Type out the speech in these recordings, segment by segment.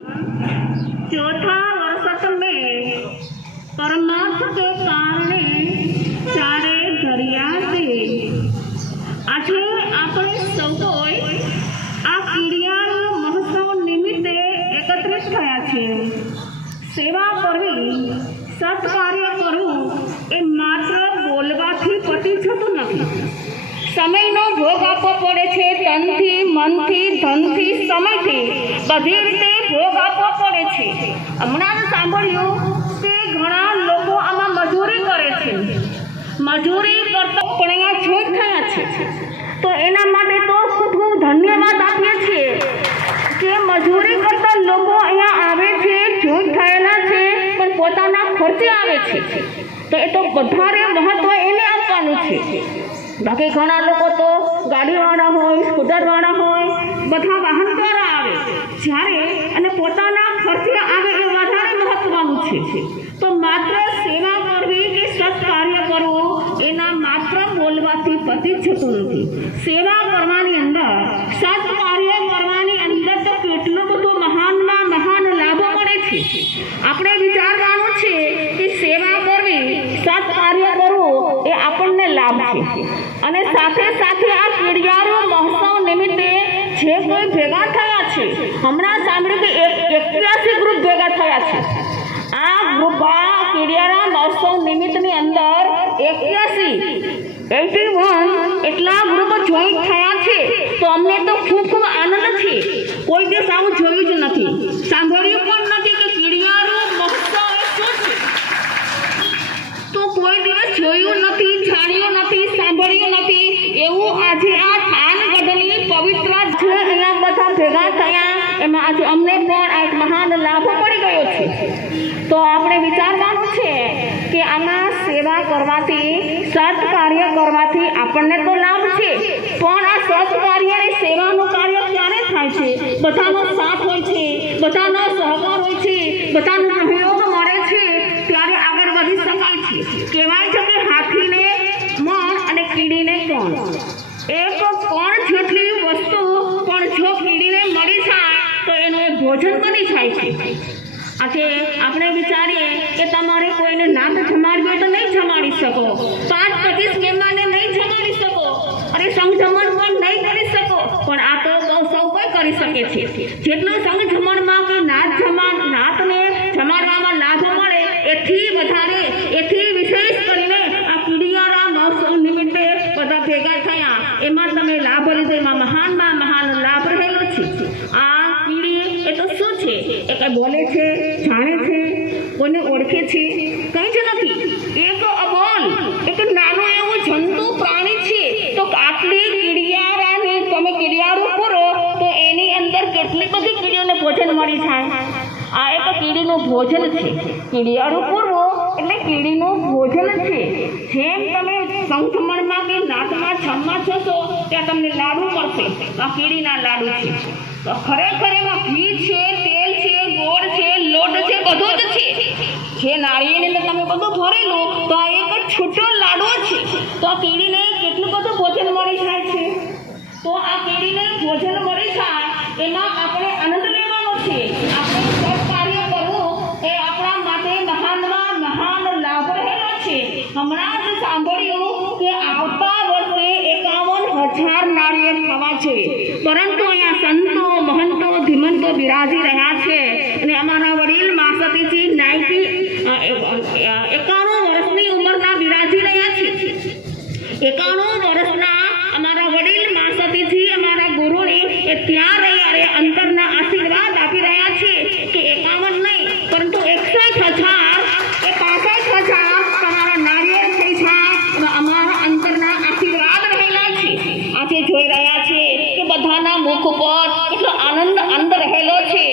चौथा वर्षत में परमार्थ के कारणे चारे दरिया से आज આપણે સૌ કોઈ આ કીડિયાનો મહોત્સવ નિમિત્તે એકત્રિત થયા છે। સેવા કરવી, સત્કાર્ય કરવું એ માત્ર બોલવાથી પતી જતું નથી। સમયનો ભોગ આપવો પડે છે। તનથી, મનથી, ધનથી, સમયથી બધી રીતે ભોગ આપવો પડે છે। હમણાં જ સાંભળ્યું કે ઘણા લોકો આમાં મજૂરી કરે છે। મજૂરી કરતા પણ અહીંયા જોઈન્ટ થયા છે, તો એના માટે તો ખૂબ ખૂબ ધન્યવાદ આપીએ છીએ કે મજૂરી કરતા લોકો અહીંયા આવે છે, જોઈન્ટ થયેલા છે, પણ પોતાના ખર્ચે આવે છે, તો એ તો વધારે મહત્વ એને આપવાનું છે। બાકી ઘણા લોકો તો ગાડીવાળા હોય, સ્કૂટરવાળા હોય, બધા વાહન દ્વારા આવે, જ્યારે અને પોતાના ખર્ચે આવે એ વધારે મહત્વનું છે। તો માત્ર સેવા કરવી કે સત્કાર્ય કરવું એના માત્ર બોલવાથી પતી જતું નથી। સેવા કરવાની અંદર, સત્કાર્ય કરવાની અંદર તો કેટલું બધું મહાનમાં મહાન લાભો મળે છે। આપણે વિચારવાનું છે કે સેવા કરવી, સત્કાર્ય કરવું એ આપણને લાભ છે। અને સાથે સાથે આ કીડિયારો મહોત્સવ નિમિત્તે જે કોઈ ભેગા થયા છે, હમણાં સાંભળ્યું કે 81 ગ્રુપ ભેગા થયા છે। આ ગ્રુપ આ કીડિયારા મહોત્સવ નિમિત્તની અંદર 81 એટલા ગ્રુપ જોઈન્ટ થયા છે। તો અમને તો ખૂબ ખૂબ આનંદ છે। કોઈ દિવસ આવું જોયું જ નથી, સાંભળ્યું પણ નથી કે કીડિયારો મહોત્સવ એ શું છે, તો કોઈ દિવસ જોયું નથી, જાણ્યું નથી, સાંભળ્યું નથી। એવું આજે આ થાનગઢની પવિત્ર જે અહીંયા બધા ભેગા થયા એમાં આજે અમને પણ આ એક મહાન લાભ મળી ગયો છે। તો આપણે વિચારવાનું છે કે આમાં સેવા કરવાથી, સત્કાર્ય કરવાથી આપણને તો લાભ છે, પણ આ સત્કાર્ય અને સેવાનું કાર્ય ક્યારે થાય છે? બધાનો સાથ હોય છે, બધાનો સહકાર હોય છે, બધાનો સહયોગ મળે છે, ત્યારે આગળ વધી શકાય છે। કહેવાય છે કે હાથીને મણ અને કીડીને કોણ। એક કોણ જેટલી વસ્તુ પણ જો કીડીને મળી જાય તો એનું એક ભોજન બની જાય છે। આજે આપણે વિચારીએ કે તમારે કોઈને નાત જમાડવી હોય તો નહીં જમાડી શકો, 5-25 મહેમાનને નહીં જમાડી શકો, અને સંગ જમણ પણ નહીં કરી શકો, પણ આ તો સૌ કોઈ કરી શકે છે। જેટલો સંગ જમણમાં કે નાતને જમાડવામાં લાભ મળે એથી વધારે, એથી વિશેષ કરીને આ કીડિયારા મહોત્સવ નિમિત્તે બધા ભેગા થયા, એમાં તમે લાભ લીધો, એમાં મહાનમાં મહાન લાભ રહેલો છે। આ કીડી એ તો શું છે? એ કંઈ બોલે છે, જાણે છે, કોઈને ઓળખે છે? કંઈ જ નથી। એક અબોલ, એક નાનું એવું જંતુ પ્રાણી છે। તો આટલી કીડિયારાને તમે કીડિયારું પૂરો તો એની અંદર કેટલી બધી કીડીઓને ભોજન મળી જાય। આ એક કીડીનું ભોજન છે। કીડિયારું પૂરવું એટલે કીડીનું ભોજન છે। જેમ તમે સંખમણમાં કે નાતમાં જમવા જશો ત્યાં તમને લાડુ મળશે, આ કીડીના લાડુ છે। તો ખરેખર એમાં ઘી છે, તેલ છે, ગોળ છે, લોટ છે, બધું જ છે। જે નાળિયેરની અંદર તમે બધું ભરેલું, તો આ એક છૂટો લાડવો છે। તો આ કીડીને કેટલું બધું ભોજન મળી જાય છે। તો આ કીડીને ભોજન મળી જાય એમાં આપણે આનંદ લેવાનો છે। આપણે સત્કાર્ય કરવું એ આપણા માટે મહાનમાં મહાન લાભ રહેલો છે। હમણાં જ સાંભળ્યું કે આવતા વર્ષે 51,000 નાળિયેર થવા છે, પરંતુ અહીંયા સંતો, મહંતો, ધીમંતો બિરાજી રહ્યા છે। અને અમારા વડીલ માસતીજી 91 વર્ષની ઉંમરના બિરાજી રહ્યા છે। 91 વર્ષના અમારા વડીલ માસતીજી, અમારા ગુરુને એ ત્યાં રહી અંતરના આશીર્વાદ આપી રહ્યા છે કે 51 નહીં પરંતુ 61,000 કે 65,000 તમારા નાળિયેર થઈ જાય, અને અમારા અંતરના આશીર્વાદ રહેલા છે। આજે જોઈ રહ્યા છે કે બધાના મુખ ઉપર કેટલો આનંદ રહેલો છે।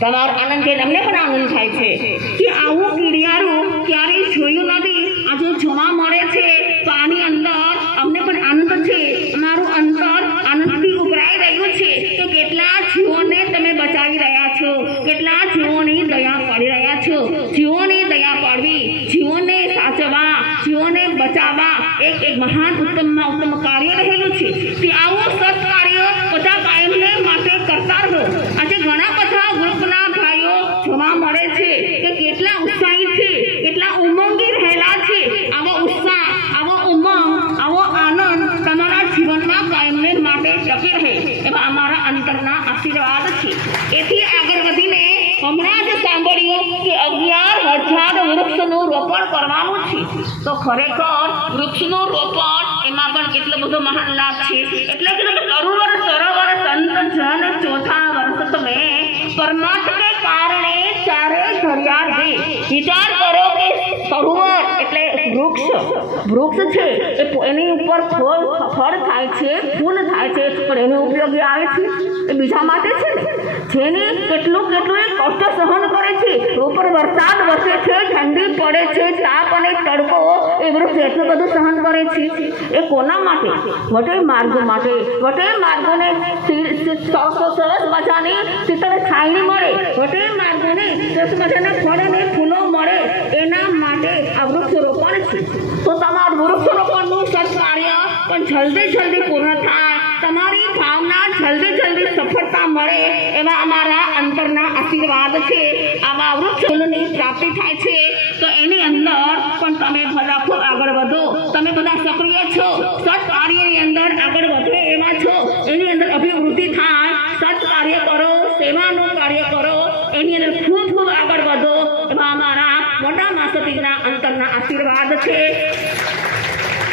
તમારો આનંદ જોઈને અમને પણ આનંદ થાય છે કે આવું કીડિયારું ક્યારેય જોયું નથી, આજે જોવા મળે છે। તો આની અંદર અમને પણ આનંદ છે, અમારું અંતર આનંદથી ઉભરાઈ રહ્યું છે કે કેટલા જીવોને તમે બચાવી રહ્યા છો, કેટલા જીવોની દયા પાડી રહ્યા છો। જીવોની દયા પાડવી, જીવોને સાચવવા, જીવોને બચાવવા એક મહાન ઉત્તમ કાર્ય રહેલું છે। તે આવું સત્કાર્ય બધા કાયમને માટે કરતા રહો। આજે ઘણા બધા ગ્રુપના કે 11,000 વૃક્ષનું રોપણ કરવાનું છે. તો ખરેખર વૃક્ષનું રોપણ એમાં પણ કેટલો બધો મહાન લાભ છે. એટલે કે તરુવર સરોવર સંત જન ચોથા વર્ષ તમે પરમાત્મા કે કારણે ચારે ધર્યા દે. વિચાર કરો કે સરોવર એટલે વૃક્ષ છે એની ઉપર ફળ થાય છે, ફૂલ થાય છે, પણ એનો ઉપયોગી આવે છે એ બીજા માટે છે ને. જેને કેટલું એ કષ્ટ સહન કરે છે, ઉપર વરસાદ વરસે છે, ઠંડી પડે છે, તાપ અને તડકો, એ વૃક્ષ એટલું બધું સહન કરે છે. એ કોના માટે? વટે માર્ગ માટે. વટે માર્ગોને સરસ મજાની શીતળ છાયણી મળે, વટે માર્ગોને સરસ મજાના ફળ અને ફૂલો મળે, એના માટે આ વૃક્ષ રોપણ છે. તો તમારું વૃક્ષ રોપણનું સત્કાર્ય પણ જલ્દી પૂર્ણ થાય, તમારી ભાવના જલ્દી સફળતા મળે એવા અમારા અંતરના આશીર્વાદ છે. આવા વૃક્ષની પ્રાપ્તિ થાય છે. તો એની અંદર પણ તમે બધા ખૂબ આગળ વધો. તમે બધા સક્રિય છો, સત્કાર્યની અંદર આગળ વધે એવા છો. એની અંદર અભિવૃદ્ધિ થાય, સત્કાર્ય કરો, સેવાનું કાર્ય કરો, એની અંદર ખૂબ આગળ વધો એવા અમારા મોટા માસતીના અંતરના આશીર્વાદ છે.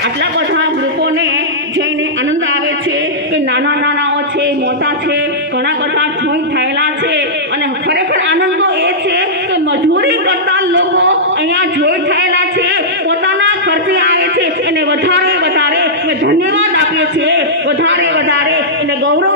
આટલા બધા ગ્રુપોને જઈને આનંદ આવે છે કે નાનાઓ છે, મોટા છે, ઘણા બધા જોઈન થયેલા છે. અને ખરેખર આનંદ તો એ છે કે મજૂરી કરતા લોકો અહીંયા જોઈન થયેલા છે, પોતાના ખર્ચે આવે છે. એને વધારે અમે ધન્યવાદ આપીએ છીએ, વધારે એને ગૌરવ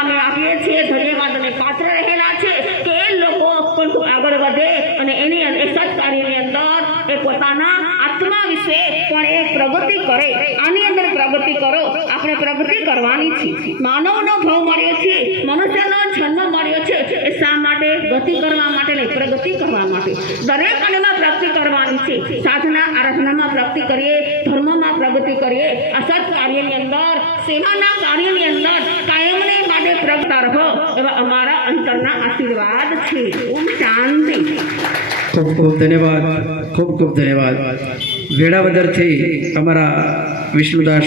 અમે આપીએ છીએ. ધન્યવાદ અને પાત્ર રહેલા છે કે એ લોકો પણ આગળ વધે અને એની સત્કાર્યની અંદર એ પોતાના આત્મા વિશે પણ એ પ્રગતિ કરે. આની અંદર પ્રગતિ કરો. આપણે પ્રગતિ કરવાની છે. માનવનો ભાવ મળ્યો છે, મનુષ્યનો જન્મ મળ્યો છે એ શા માટે? ગતિ કરવા માટે નહીં, પ્રગતિ કરવા માટે. દરેક અનેમાં પ્રગતિ કરવાની છે. સાધના આરાધનામાં પ્રગતિ કરીએ, ધર્મમાં પ્રગતિ કરીએ, અસત કાર્યની અંદર, સેવાના કાર્યની અંદર કાયમને માટે પ્રગટા રહો એવા અમારા અંતરના આશીર્વાદ છે. ઓમ શાંતિ. ખૂબ ધન્યવાદ. વેળાવદરથી અમારા વિષ્ણુદાસ